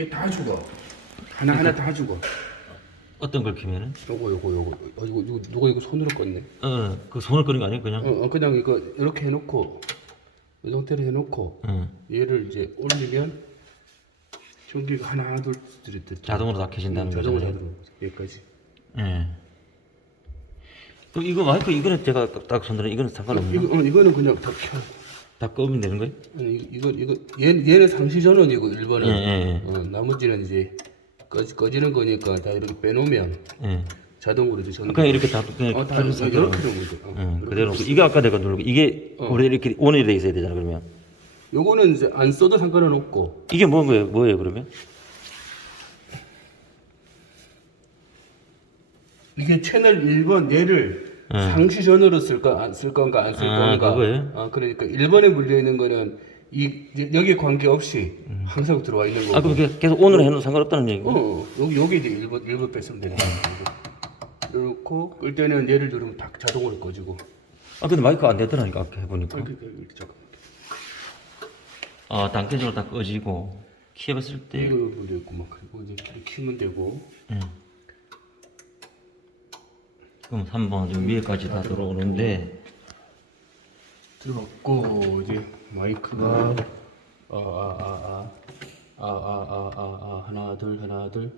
이게 다 죽어. 하나 하나 다 죽어. 어떤 걸 키면은? 요거 요거 요거. 어, 이거, 이거 누가 이거 손으로 껐네. 어, 그 손을 끄는 거 아니에요, 그냥? 어, 어 그냥 이거 이렇게 해놓고 이 상태로 해놓고 응. 얘를 이제 올리면 전기가 하나 하나 둘 둘, 둘, 자동으로 다 켜진다는 자동으로 거죠. 자동으로 여기까지. 예. 그 이거 마이크 이거는 제가 딱 손들은 이거는 상관없나? 이거 어, 이거는 그냥 다 켜. 다 끄면 되는 거예요? 아니 이거 이거 얘 얘는 상시 전원이고 1번은 예, 예, 어, 나머지는 이제 꺼지, 꺼지는 거니까 다 이렇게 빼놓으면 예. 예. 자동으로 이제 전기. 그냥 이렇게 다 그냥 어, 다 이렇게 되는 거죠. 어. 응, 그대로. 이게 아까 내가 누르고 이게 원래 이렇게 온이 돼 있어야 되잖아 그러면. 요거는 이제 안 써도 상관은 없고 이게 뭔 거예요? 뭐예요 그러면? 이게 채널 1번 얘를 예. 상시 전원으로 쓸까 안쓸 건가 안 쓸 아, 건가. 그거예요? 어, 그러니까 1번에 물려 있는 거는 이 여기 에 관계 없이 항상 들어와 있는 거고. 아 그럼 그냥 계속 온으로 해도 상관없다는 얘기? 어, 여기 여기 이제 1번 1번 뺐으면 되는 거야. 이렇고 끌 때는 얘를 누르면 다 자동으로 꺼지고. 아 근데 마이크 안 되더라니까 아까 해보니까. 이렇게 이렇게 잠깐. 아 단계적으로 다 꺼지고 키워봤을 때. 이거 물려 있고 막 그리고 이제 이렇게 키면 되고. 응. 그럼 3번 좀 위에까지 다 들어오는데 들어갔고 이제 마이크가 아, 아아아아아아아 아 아, 아, 아, 하나 둘 하나 둘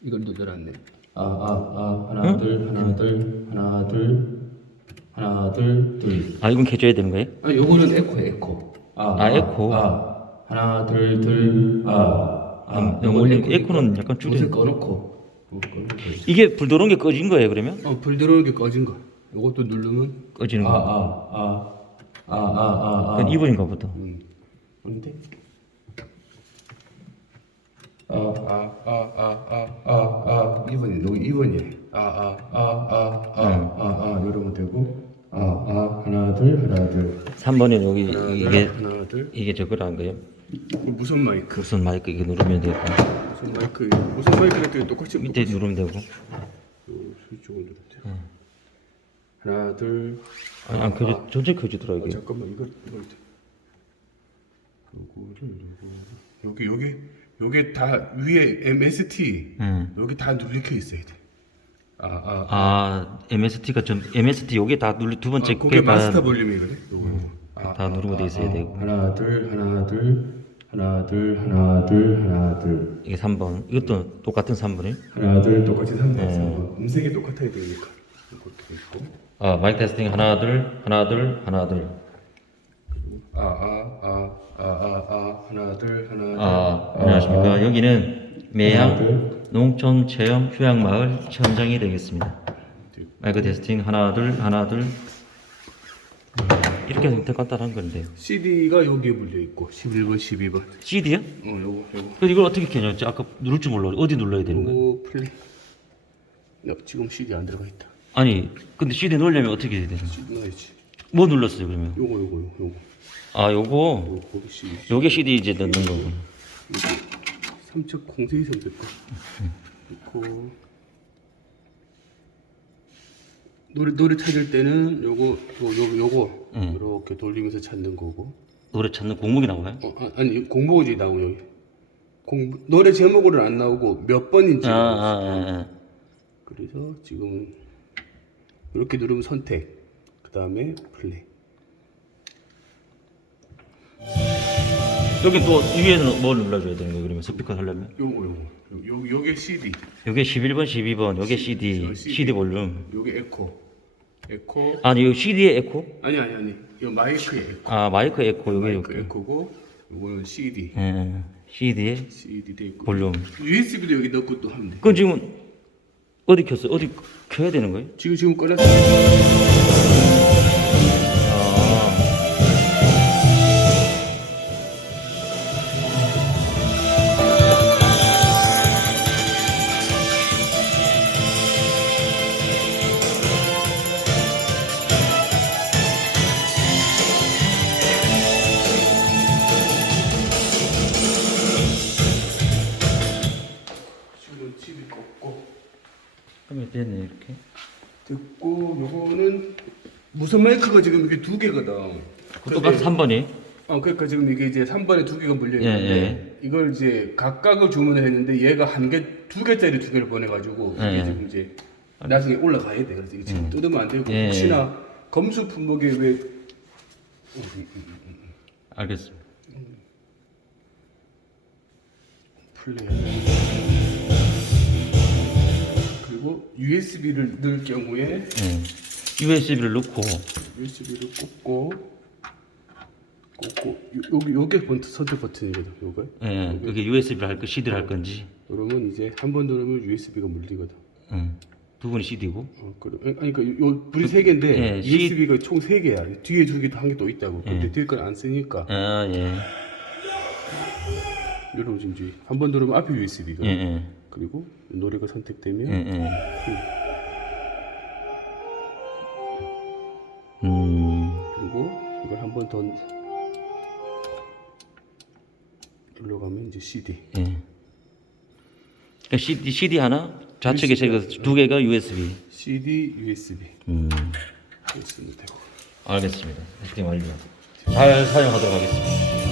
이걸 눌러놨네 아아아 하나 둘 하나 둘 하나 둘 하나 둘둘 아 이건 켜줘야 되는 거예요? 아 요거는 에코 에코 아, 아, 에코. 아 하나 둘둘아 아, 음, 원래 에코는 약간 줄여. 어, 꺼놓고 이게 불 들어온 게 꺼진 거예요 그러면? 어, 불 들어오는 게 꺼진 거 요것도 누르면 꺼지는 거. 아아아아아아아 그건 2번인가 보다. 음. 뭔데? 아, 아아아아아아아 2번이 여기 2번이래 아, 아아아아아아아 이러면 되고 아아 하나 둘 하나 둘 3번에 여기 이게 하나 둘 이게 저거란 거예요? 이거 무슨 마이크 무슨 마이크 이거 누르면 되고 마이크 무슨 마이크 같은 똑같이 밑에 누르면 되고. 이쪽을 누르면 돼. 하나 둘. 아니 안 켜져 전체 켜지더라 아, 이게. 잠깐만 이걸 이걸 요거를 요거 여기 여기 여기 다 위에 MST 응. 여기 다 누르켜 있어야 돼. 아 아. 아 MST가 전 MST 요게 다 눌리 두 번째 아, 그게 마스터 볼륨이거든. 아, 다 누르고 돼 있어야 되고. 하나 둘 하나 둘 하나 둘 하나 둘 하나 둘. 이게 3번. 이것도 똑같은 3번이에요? 하나 둘 똑같이 3번. 3번. 음색이 똑같아야 되니까 이렇게 있고. 아 마이크 테스팅 하나 둘 하나 둘 하나 둘. 아아아아아아 하나 둘 하나 둘. 아, 안녕하십니까. 여기는 매양 농촌 체험 휴양 마을 현장이 되겠습니다. 마이크 테스팅 하나 둘 하나 둘 이렇게 하면 더 간단한 건데요. CD가 여기에 물려 있고 11번 12번 CD요? 어 요거 요거 이걸 어떻게 켜냐? 아까 누를 줄 몰라. 어디 눌러야 되는 거야? 요거 플레이 야, 지금 CD 안 들어가 있다 아니, 근데 CD 넣으려면 어떻게 해야 되는 거야? CD 넣어야지 뭐 눌렀어요 그러면? 요거 요거 요거 요거 아, 요거 요거 거기 CD 요게 CD 이제 넣는 거고. 여기 삼척 공세이 생겼고 넣고 노래 노래 찾을 때는 요거 요, 요, 요거 이렇게 돌리면서 찾는 거고 노래 찾는 공목이 나와요? 어, 아, 아니 나오고 여기 공 노래 제목으로는 안 나오고 몇 번인지 아, 아, 아, 아. 그래서 지금 이렇게 누르면 선택 그 다음에 플레이 여기 또 위에는 뭘 눌러줘야 되는 거예요? 그러면 스피커 하려면? 요거 요거 요, 요, 요게 CD 요게 11번, 12번, 요게 CD, 어, CD. CD 볼륨. 요게 에코 에코 아니, 요 CD의 에코? 아니 아니 아니 요 마이크에 에코 아, 마이크 에코, 요게 마이크 요게. 에코고 요거는 CD 예, CD의 CD 돼 있고 볼륨. USB도 여기 넣고 또 하면 돼 그건 지금 어디 켰어? 어디 켜야 되는 거예요? 지금 지금 꺼냈어 됐네, 이렇게. 듣고 요거는 무선 마이크가 지금 이게 두 개거든 똑같은 3번이? 어 그러니까 지금 이게 이제 3번에 두 개가 물려 예, 있는데 이걸 이제 각각을 주문을 했는데 얘가 한 개 두 개짜리 두 개를 보내 가지고 예, 이게 예. 지금 이제 나중에 올라가야 돼. 그래서 이게 지금 뜯으면 안 되고 예, 혹시나 검수 품목에 왜 알겠습니다. 플레이 그리고 USB를 넣을 경우에 예. USB를 넣고 USB를 꽂고 꽂고 요- 여기 요게 번 선택 버튼이거든. 요거. 예. 그게 USB를 할 거, CD를 할 건지. 그러면 이제 한 번 누르면 USB가 물리거든. 음. 두 분이 CD고. 어, 그래. 아니 그러니까 요, 요 불이 세 개인데 예, C- USB가 총 세 개야. 뒤에 두 개도 한 개 또 있다고. 근데 뒤에 건 안 쓰니까 아 예. 이런 이제 한 번 누르면 앞에 USB가 예 예. 그리고 노래가 선택되면 예 예. 음. 그리고 이걸 한 번 더 눌러가면 이제 CD. 예. 그러니까 CD, CD 하나, 좌측에 제가 두 개가 USB. CD, USB 음. 쓰면 되고. 알겠습니다. 완료. 잘 사용하도록 하겠습니다.